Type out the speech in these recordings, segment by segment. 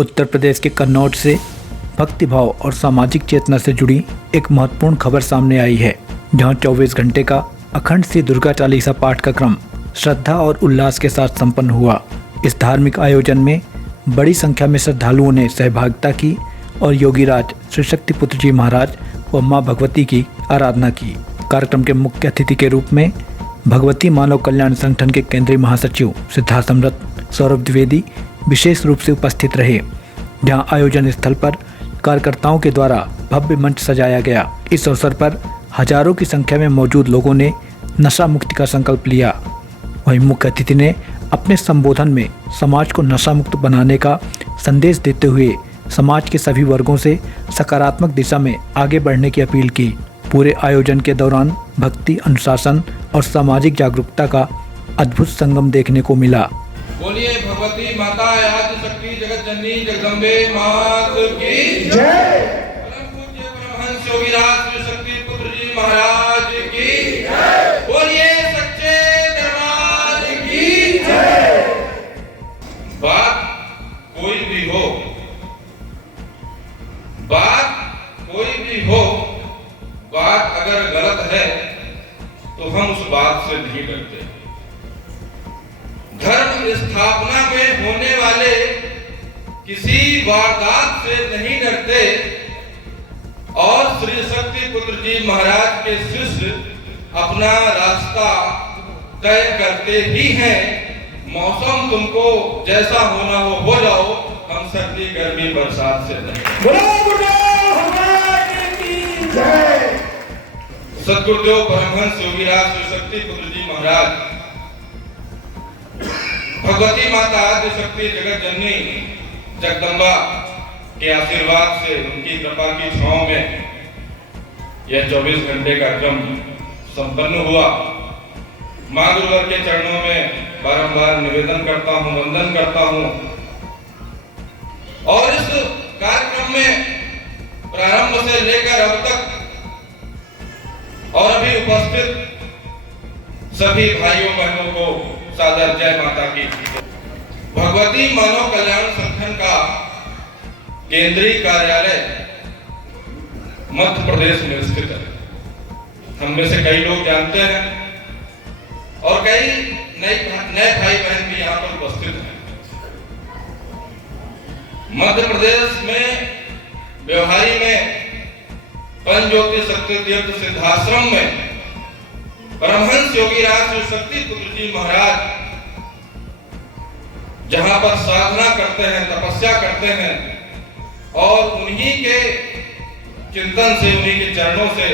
उत्तर प्रदेश के कन्नौज से भक्तिभाव और सामाजिक चेतना से जुड़ी एक महत्वपूर्ण खबर सामने आई है, जहां 24 घंटे का अखंड श्री दुर्गा चालीसा पाठ का क्रम श्रद्धा और उल्लास के साथ संपन्न हुआ। इस धार्मिक आयोजन में बड़ी संख्या में श्रद्धालुओं ने सहभागिता की और योगीराज श्री शक्ति पुत्र जी महाराज व मां भगवती की आराधना की। कार्यक्रम के मुख्य अतिथि के रूप में भगवती मानव कल्याण संगठन के केंद्रीय महासचिव सिद्धार्थ सम्रत सौरभ द्विवेदी विशेष रूप से उपस्थित रहे, जहां आयोजन स्थल पर कार्यकर्ताओं के द्वारा भव्य मंच सजाया गया। इस अवसर पर हजारों की संख्या में मौजूद लोगों ने नशा मुक्ति का संकल्प लिया। वहीं मुख्य अतिथि ने अपने संबोधन में समाज को नशा मुक्त बनाने का संदेश देते हुए समाज के सभी वर्गों से सकारात्मक दिशा में आगे बढ़ने की अपील की। पूरे आयोजन के दौरान भक्ति, अनुशासन और सामाजिक जागरूकता का अद्भुत संगम देखने को मिला। बोलिए भगवती माता आदि शक्ति जगत जननी जगदम्बे मात की जय। परम पूज्य परमहंस योगीराज श्री शक्ति पुत्र जी महाराज की जय। बोलिए सच्चे दरबार की जय। बात कोई भी हो, बात अगर गलत है तो हम उस बात से नहीं डरते। धर्म स्थापना में होने वाले किसी वारदात से नहीं डरते और श्री शक्ति पुत्र जी महाराज के शिष्य अपना रास्ता तय करते ही हैं। मौसम तुमको जैसा होना हो जाओ, हम सर्दी गर्मी बरसात से नहीं। सद्गुरुदेव परमहंस योगीराज श्री शक्ति पुत्र जी महाराज भगवती माता आदि शक्ति जगत जननी जगदम्बा के आशीर्वाद से, उनकी कृपा की छांव में यह 24 घंटे का क्रम संपन्न हुआ। मां गुरुवर के चरणों में बारंबार निवेदन करता हूं, वंदन करता हूं और इस कार्यक्रम में प्रारंभ से लेकर अब तक और अभी उपस्थित सभी भाइयों बहनों को सादर जय माता की। भगवती मानव कल्याण संगठन का केंद्रीय कार्यालय मध्य प्रदेश में स्थित है। हम में से कई लोग जानते हैं और कई नए भाई बहन भी यहाँ पर उपस्थित हैं। मध्य प्रदेश में व्यवहारी में पंचज्योति शक्ति तीर्थ सिद्धाश्रम में परमहंस योगीराज श्री शक्ति पुत्र जी महाराज जहां पर साधना करते हैं, तपस्या करते हैं और उन्हीं के चिंतन से, उन्हीं के चरणों से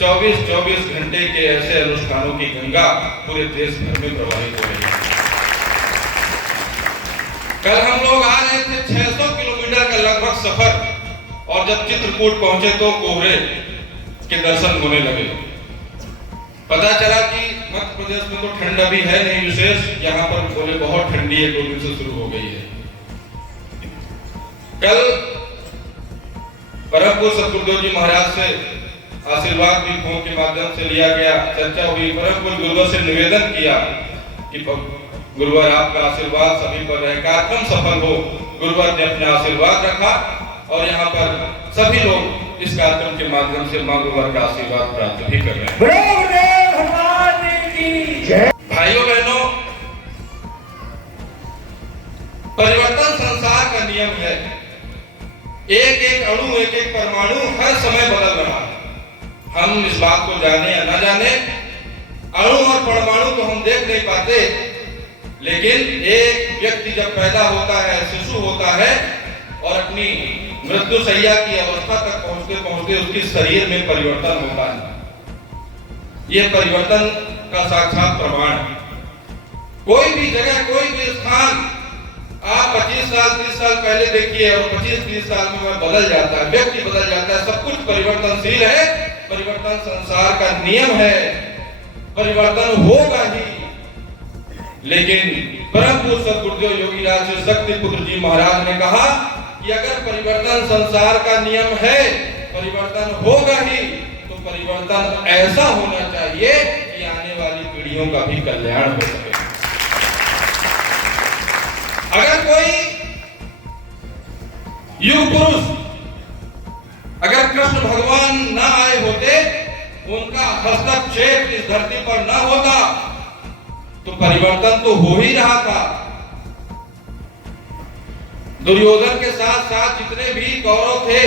24 घंटे के ऐसे अनुष्ठानों की गंगा पूरे देश भर में प्रवाहित हो रही है। कल हम लोग आ रहे थे 600 किलोमीटर का लगभग सफर और जब चित्रकूट पहुंचे तो कोहरे के दर्शन होने लगे। पता चला कि मध्य प्रदेश में तो ठंड अभी है नहीं विशेष, यहाँ पर बोले बहुत ठंडी है, 2 दिन से शुरू हो गई है। कल परम पूज्य सद्गुरुदेव जी महाराज से आशीर्वाद भी फोन के माध्यम से लिया गया, चर्चा हुई। परम पूज्य गुरुदेव से निवेदन किया कि गुरुवर आपका आशीर्वाद सभी पर रहे, कार्यक्रम सफल हो। गुरुवर ने अपना आशीर्वाद रखा और यहाँ पर सभी लोग इस कार्यक्रम के माध्यम से मां गुरुवर का आशीर्वाद प्राप्त भी कर रहे हैं। भाइयों बहनों, परिवर्तन संसार का नियम है। एक एक अणु, एक एक परमाणु हर समय बदल रहा है। हम इस बात को जाने या ना जाने, अणु और परमाणु को हम देख नहीं पाते, लेकिन एक व्यक्ति जब पैदा होता है, शिशु होता है और अपनी मृत्यु शैया की अवस्था तक पहुंचते पहुंचते उसके शरीर में परिवर्तन होता है। यह परिवर्तन का साक्षात प्रमाण है। कोई भी जगह, कोई भी स्थान आप 25 साल 30 साल पहले देखिए और 25-30 साल में वह बदल जाता है, व्यक्ति बदल जाता है। सब कुछ परिवर्तनशील है। परिवर्तन संसार का नियम है, परिवर्तन होगा ही। लेकिन परम पूज्य सद्गुरुदेव योगीराज श्री शक्ति पुत्र जी महाराज ने कहा कि अगर परिवर्तन संसार का नियम है, परिवर्तन होगा ही, तो परिवर्तन ऐसा होना चाहिए कि आने वाली पीढ़ियों का भी कल्याण हो सके। अगर कोई युग पुरुष अगर कृष्ण भगवान न आए होते, उनका हस्तक्षेप इस धरती पर न होता, तो परिवर्तन तो हो ही रहा था। दुर्योधन के साथ साथ जितने भी कौरव थे,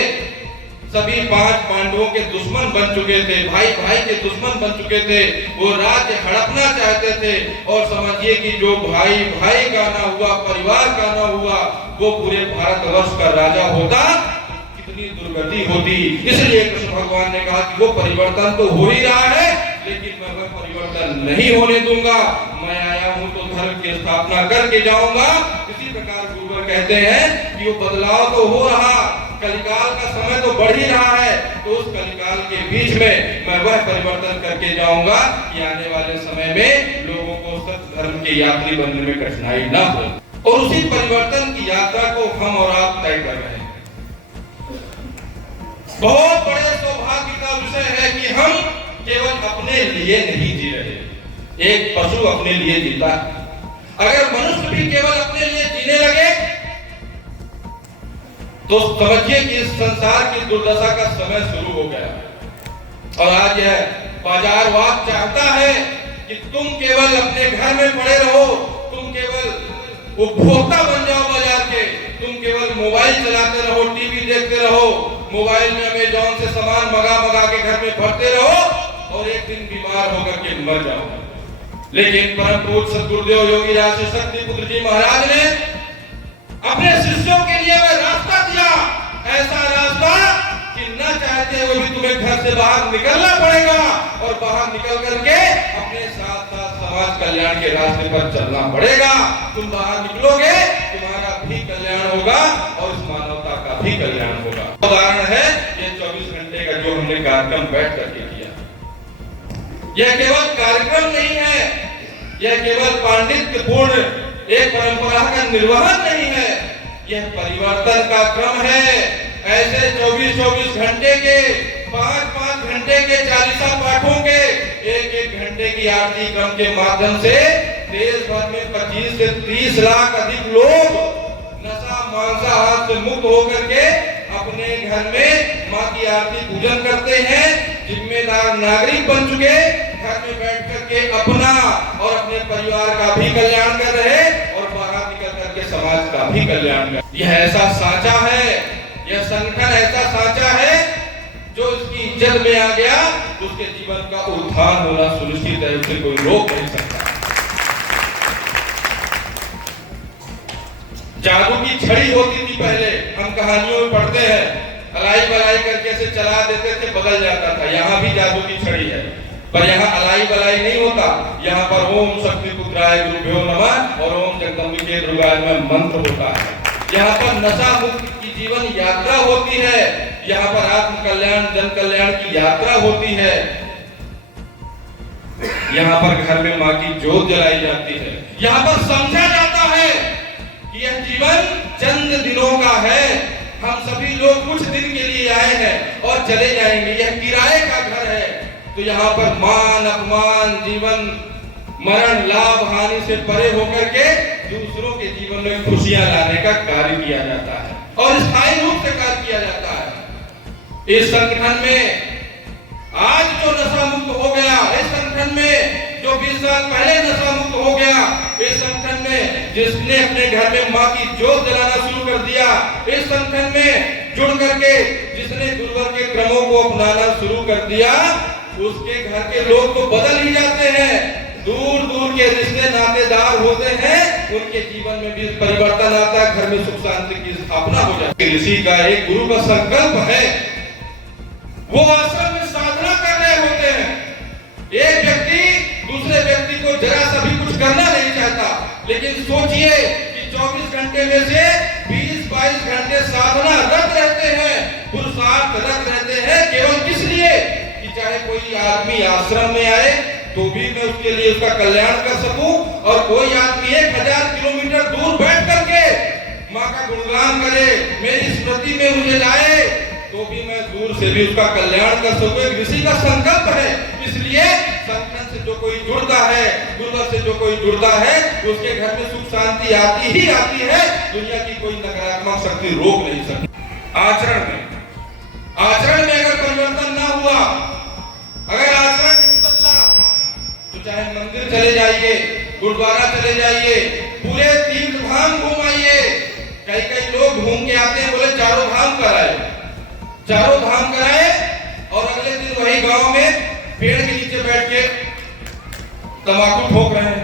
सभी 5 पांडवों के दुश्मन बन चुके थे, भाई भाई के दुश्मन बन चुके थे। वो राज्य हड़पना चाहते थे, और समझिए कि जो भाई भाई का ना हुआ, परिवार का ना हुआ, वो पूरे भारतवर्ष का राजा होता, कितनी दुर्गति होती। इसलिए कृष्ण भगवान ने कहा कि वो परिवर्तन तो हो ही रहा है, लेकिन मैं वह परिवर्तन नहीं होने दूंगा। मैं आया हूं तो धर्म की स्थापना करके जाऊंगा। इसी प्रकार गुरुवर कहते हैं कि वो बदलाव तो हो रहा, कलिकाल का समय तो बढ़ ही रहा है, तो उस कलिकाल के बीच में मैं वह परिवर्तन करके जाऊंगा कि आने वाले समय में लोगों को सत्य धर्म के यात्री बनने में कठिनाई न हो। और उसी परिवर्तन की यात्रा को हम और आप तय कर रहे हैं। बहुत बड़े सौभाग्य का विषय है कि हम केवल अपने लिए नहीं जी रहे। एक पशु अपने लिए जीता है। अगर मनुष्य भी केवल अपने लिए जीने लगे, तो समझिए कि इस संसार की दुर्दशा का समय शुरू हो गया। और आज यह बाजारवाद चाहता है कि तुम केवल अपने घर में पड़े रहो, तुम केवल उपभोक्ता बन जाओ बाजार के, तुम केवल मोबाइल चलाते रहो, टीवी देखते रहो, मोबाइल में अमेज़न से सामान मंगा के घर में भरते रहो, और एक दिन बीमार होकर के मर जाओ। लेकिन परम पूज्य सद्गुरुदेव योगी राज शक्ति पुत्र जी महाराज ने अपने शिष्यों के लिए वह रास्ता दिया, ऐसा रास्ता कि न चाहते हुए भी तुम्हें घर से बाहर निकलना पड़ेगा, और बाहर निकल करके अपने साथ साथ समाज कल्याण के रास्ते पर चलना पड़ेगा। तुम बाहर निकलोगे, तुम्हारा भी कल्याण होगा और इस मानवता का भी कल्याण होगा। उदाहरण है ये 24 घंटे का जो हमने कार्यक्रम बैठ करके किया। यह केवल कार्यक्रम नहीं है, यह केवल पांडित्यपूर्ण एक परंपरा का निर्वहन नहीं है, यह परिवर्तन का क्रम है। ऐसे 24-24 घंटे के, 5-5 घंटे के 40 पाठों के, 1-1 घंटे की आरती क्रम के माध्यम से देश भर में 25 से 30 लाख अधिक लोग नशा मांसाहार से मुक्त होकर के अपने घर में मां की आरती पूजन करते हैं। जिम्मेदार नागरिक बन चुके, घर में बैठ करके अपना और अपने परिवार का भी कल्याण कर रहे, और बाहर निकल करके समाज का भी कल्याण कर। यह ऐसा साचा है, यह संगठन ऐसा साचा है, जो इसकी इज्जत में आ गया, उसके जीवन का उत्थान होना सुनिश्चित है, उसे कोई रोक नहीं सकता। जादू की छड़ी होती थी पहले, हम कहानियों में पढ़ते हैं, अलाई बलाई करके से चला देते थे, बदल जाता था। यहाँ भी जादू की छड़ी है, पर यहाँ अलाई बलाई नहीं होता। यहाँ पर ओम शक्ति पुत्राय गुरुभ्यो नमः और ओम जगदम्बिके दुर्गाय नमः मंत्र होता है। यहाँ पर नशा मुक्त की जीवन यात्रा होती है, यहाँ पर आत्म कल्याण जन कल्याण की यात्रा होती है। यहाँ पर घर में माँ की जोत जलाई जाती है। यहाँ पर समझा जाता है कि यह जीवन चंद दिनों का है, हम सभी लोग कुछ दिन के लिए आए हैं और चले जाएंगे, यह किराए का घर है। तो यहाँ पर मान अपमान, जीवन मरण, लाभ हानि से परे होकर के दूसरों के जीवन में खुशियां लाने का कार्य किया जाता है, और स्थायी रूप से कार्य किया जाता है। इस संगठन में आज जो नशा मुक्त हो गया, इस संगठन में जो 20 साल पहले नशा मुक्त हो गया, इस संगठन में जिसने अपने घर में माँ की जोत जलाना शुरू कर दिया, इस संगठन में जुड़ करके जिसने गुरुवर के क्रमों को अपनाना शुरू कर दिया, उसके घर के लोग तो बदल ही जाते हैं। दूर दूर के रिश्ते नातेदार होते हैं, उनके जीवन में भी परिवर्तन आता है, घर में सुख शांति की स्थापना हो जाती है। ऋषि का एक गुरु का संकल्प है, वो आश्रम में साधना कर रहे होते हैं। एक व्यक्ति दूसरे व्यक्ति को जरा सा भी कुछ करना नहीं चाहता, लेकिन सोचिए कि 24 घंटे में से 20-22 घंटे साधना रत रहते हैं, पुरुषार्थ रत रहते हैं। केवल किस लिए कि चाहे कोई आदमी आश्रम में आए तो भी मैं उसके लिए उसका कल्याण कर सकूं, और कोई आदमी 1000 किलोमीटर दूर बैठ करके माँ का गुणगान करे, मेरी स्मृति में मुझे लाए, तो भी मैं दूर से भी उसका कल्याण कर सकूं। एक ऋषि का संकल्प है। इसलिए संगठन से जो कोई जुड़ता है, गुरुवर से जो कोई जुड़ता है, उसके घर में सुख शांति आती ही आती है। दुनिया की कोई नकारात्मक शक्ति रोक नहीं सकती। आचरण में अगर परिवर्तन ना हुआ, अगर आचरण नहीं बदला, तो चाहे मंदिर चले जाइए, गुरुद्वारा चले जाइए, पूरे तीर्थ धाम घूम आइए। कई लोग घूम के आते हैं, बोले चारों धाम कराए और अगले दिन वही गांव में पेड़ के नीचे बैठ के तंबाकू ठोक रहे हैं,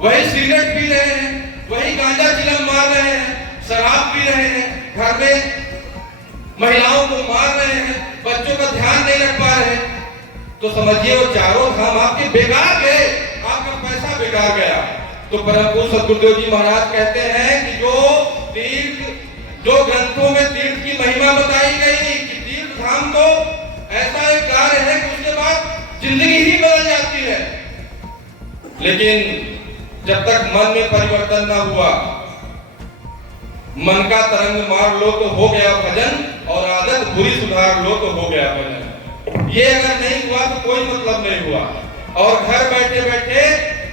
वही सिगरेट पी रहे हैं, वही गांजा चिलम मार रहे हैं, शराब पी रहे हैं, घर में महिलाओं को मार रहे हैं, बच्चों का ध्यान नहीं रख पा रहे। तो समझिए वो चारों धाम आपके बेकार गए, आपका पैसा बेकार गया। तो परम पूज्य सद्गुरुदेव जी महाराज कहते हैं कि जो ग्रंथों में तीर्थ की महिमा बताई गई कि तीर्थ धाम तो ऐसा एक कार्य है कि उसके बाद जिंदगी ही बदल जाती है। लेकिन जब तक मन में परिवर्तन ना हुआ, मन का तरंग मार लो तो हो गया भजन, और आदत बुरी सुधार लो तो हो गया भजन। ये अगर नहीं हुआ तो कोई मतलब नहीं हुआ। और घर बैठे बैठे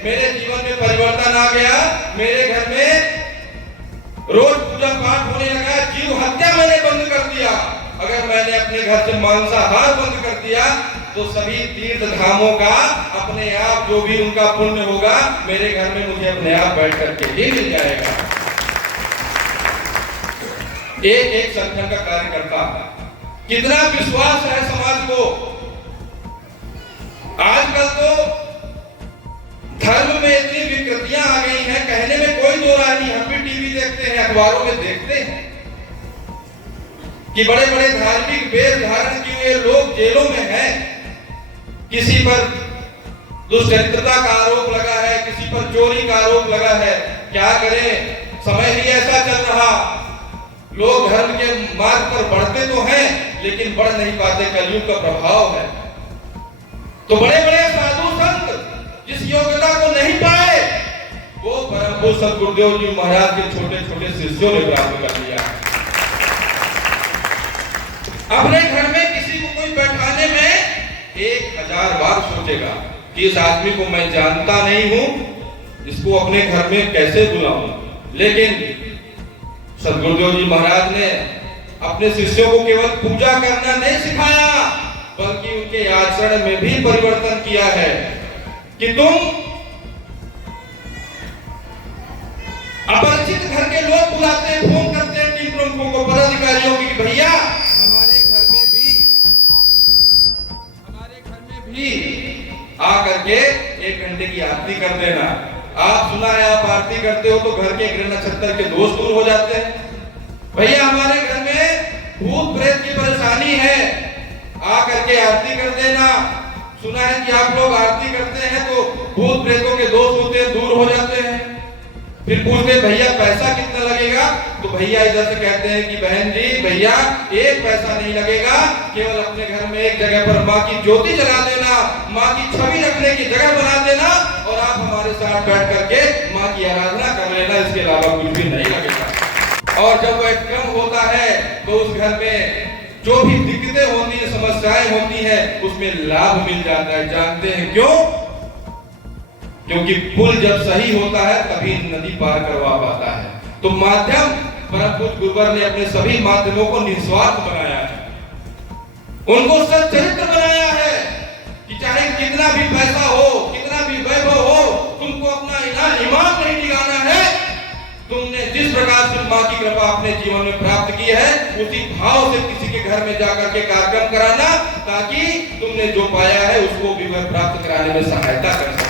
मेरे जीवन में परिवर्तन आ गया, मेरे घर में रोज पूजा पाठ होने लगा, जीव हत्या मैंने बंद कर दिया। अगर मैंने अपने घर से मांसाहार बंद कर दिया तो सभी तीर्थ धामों का अपने आप जो भी उनका पुण्य होगा मेरे घर में मुझे अपने आप बैठ करके ही मिल जाएगा। एक संगठन का कार्यकर्ता, कितना विश्वास है समाज को। आजकल तो धर्म में इतनी विकृतियां आ गई हैं, कहने में कोई दो राय नहीं। हम भी टीवी देखते हैं, अखबारों में देखते हैं कि बड़े बड़े धार्मिक वेश धारण किए हुए लोग जेलों में हैं। किसी पर दुष्चरित्रता का आरोप लगा है, किसी पर चोरी का आरोप लगा है। क्या करें, समय ही ऐसा चल रहा। लोग धर्म के मार्ग पर बढ़ते तो हैं लेकिन बढ़ नहीं पाते, कलयुग का प्रभाव है। तो बड़े बड़े साधु संत जिस योग्यता को नहीं पाए वो परम पूज्य सद्गुरुदेव जी महाराज के छोटे छोटे शिष्यों ने प्राप्त कर लिया। अपने घर में किसी को कोई बैठाने में 1000 बार सोचेगा कि इस आदमी को मैं जानता नहीं हूं, इसको अपने घर में कैसे बुलाऊं। लेकिन सद्गुरुदेव जी महाराज ने अपने शिष्यों को केवल पूजा करना नहीं सिखाया, बल्कि उनके आचरण में भी परिवर्तन किया है कि तुम अपरिचित घर के लोग बुलाते हैं, फोन करते हैं टीम प्रमुखों को, पदाधिकारियों की, भैया हमारे घर में भी आकर के 1 घंटे की आरती कर देना। आप सुना है आप आरती करते हो तो घर के ग्रह नक्षत्र के दोष दूर हो जाते हैं। भैया हमारे घर में भूत प्रेत की परेशानी है, आकर के आरती कर देना। सुना है कि आप लोग आरती करते हैं तो भूत प्रेतों के दोष होते हैं, दूर हो जाते हैं। फिर पूछते भैया पैसा कितना लगेगा, तो भैया इधर से कहते हैं कि बहन जी भैया 1 पैसा नहीं लगेगा, केवल अपने घर में एक जगह पर माँ की ज्योति जला देना, माँ की छवि रखने की जगह बना देना और आप हमारे साथ बैठ करके माँ की आराधना कर लेना, इसके अलावा कुछ भी नहीं लगेगा। और जब वह क्रम होता है तो उस घर में जो भी दिक्कतें होती है, समस्याएं होती है, उसमें लाभ मिल जाता है। जानते हैं क्यों? क्योंकि पुल जब सही होता है तभी नदी पार करवा पाता है। तो माध्यम परम पूज्य गुरुवर ने अपने सभी माध्यमों को निस्वार्थ बनाया है, उनको सच्चरित्र बनाया है कि चाहे कितना भी पैसा हो, कितना भी वैभव हो, तुमको अपना ईमान नहीं दिखाना है। तुमने जिस प्रकार से माँ की कृपा अपने जीवन में प्राप्त की है उसी भाव से किसी के घर में जाकर के कार्यक्रम कराना, ताकि तुमने जो पाया है उसको भी वह प्राप्त कराने में सहायता कर सके।